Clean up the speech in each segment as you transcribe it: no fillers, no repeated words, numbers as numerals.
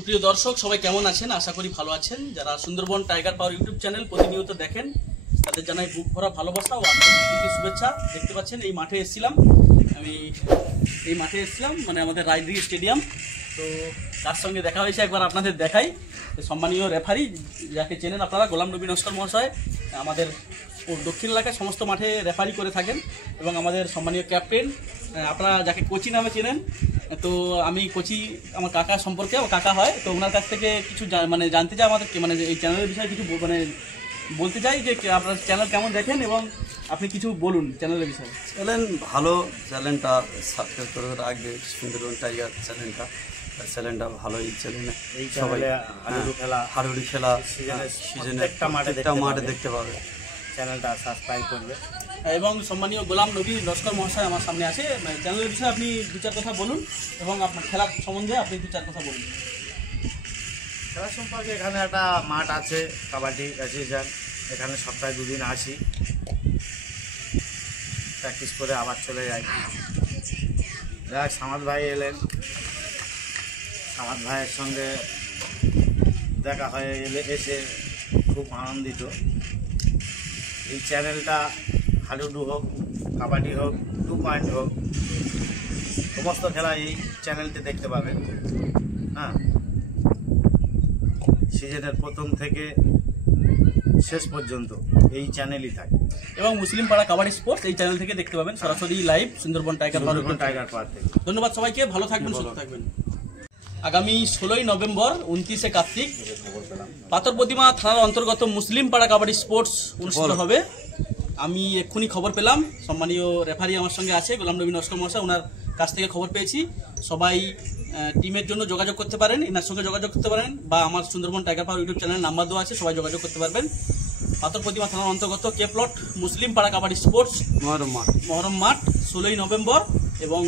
সুপ্রিয় দর্শক সবাই কেমন আছেন? আশা করি ভালো আছেন। যারা সুন্দরবন টাইগার পাওয়ার ইউটিউব চ্যানেল প্রতিনিয়ত দেখেন তাদের জানাই বুক ভরা ভালোবাসা ও আন্তরিক শুভেচ্ছা। দেখতে পাচ্ছেন এই মাঠে এসেছিলাম, মানে আমাদের রায়দিঘি স্টেডিয়াম। তো তার সঙ্গে দেখা হয়েছে, একবার আপনাদের দেখাই। সম্মানীয় রেফারি যাকে চেনেন আপনারা, গোলাম নবী নস্কর মহাশয়, আমাদের দক্ষিণ এলাকায় সমস্ত মাঠে রেফারি করে থাকেন। এবং আমাদের সম্মানীয় ক্যাপ্টেন, আপনারা যাকে কোচি নামে চেনেন। তো আমি কোচি আমার কাকা সম্পর্কে, আমার কাকা হয়, তো ওনার কাছ থেকে কিছু জানতে চাই, আমাদের এই চ্যানেলের বিষয়ে কিছু বলতে চাই যে আপনার চ্যানেল কেমন দেখেন এবং আপনি কিছু বলুন চ্যানেলের বিষয়ে। চ্যানেল ভালো, চ্যানেলটা সাবস্ক্রাইব করে রাখবে। সুন্দরবন টাইগার চ্যানেলটা ভালোই চ্যানেল। এই সবাই হাডুডু খেলা সিজনে একটা মাঠে দেখতে পাবে। চ্যানেলটা সাবস্ক্রাইব করবে। এবং সম্মানীয় গোলাম নবী লস্কর মহাশয় আমার সামনে আছে। চ্যানেলের বিষয়ে আপনি দু চার কথা বলুন এবং আপনার খেলার সম্বন্ধে আপনি দু চার কথা বলুন। খেলা সম্পর্কে এখানে একটা মাঠ আছে, কাবাডি অ্যাসোসিয়েশন। এখানে সপ্তাহে 2 দিন আসি, প্র্যাকটিস করে আবার চলে যাই। দেখ সামাদ ভাই এলেন, সামাদ ভাইয়ের সঙ্গে দেখা হয়ে এসে খুব আনন্দিত। এই চ্যানেলটা হাডুডু হোক, কাবাডি হোক, 2 পয়েন্ট হোক, সমস্ত খেলা এই চ্যানেলটি দেখতে পাবেন। হ্যাঁ, সিজনের প্রথম থেকে শেষ পর্যন্ত এই চ্যানেলই থাকে। এবং মুসলিম পাড়া কাবাডি স্পোর্টস এই চ্যানেল থেকে দেখতে পাবেন সরাসরি লাইভ সুন্দরবন টাইগার পাওয়ার থেকে। ধন্যবাদ সবাইকে, ভালো থাকবেন, সুস্থ থাকবেন। আগামী 16ই নভেম্বর 29শে কার্তিক পাথর প্রতিমা থানার অন্তর্গত মুসলিম পাড়া কাবাডি স্পোর্টস অনুষ্ঠিত হবে। আমি এক্ষুনি খবর পেলাম, সম্মানীয় রেফারি আমার সঙ্গে আছে গোলাম নবী নস্কর মহাশয়, ওনার কাছ থেকে খবর পেয়েছি। সবাই টিমের জন্য যোগাযোগ করতে পারেন, এনার সঙ্গে যোগাযোগ করতে পারেন, বা আমার সুন্দরবন টাইগার পাওয়ার ইউটিউব চ্যানেল নাম্বার দেওয়া আছে, সবাই যোগাযোগ করতে পারবেন। পাথর প্রতিমা থানার অন্তর্গত কে প্লট মুসলিম পাড়া কাবাডি স্পোর্টস মহরম মাঠ 16ই নভেম্বর এবং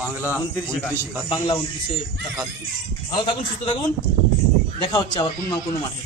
বাংলা 29শে কার্তিক। ভালো থাকুন, সুস্থ থাকুন, দেখা হচ্ছে আবার কোনো মাঠে।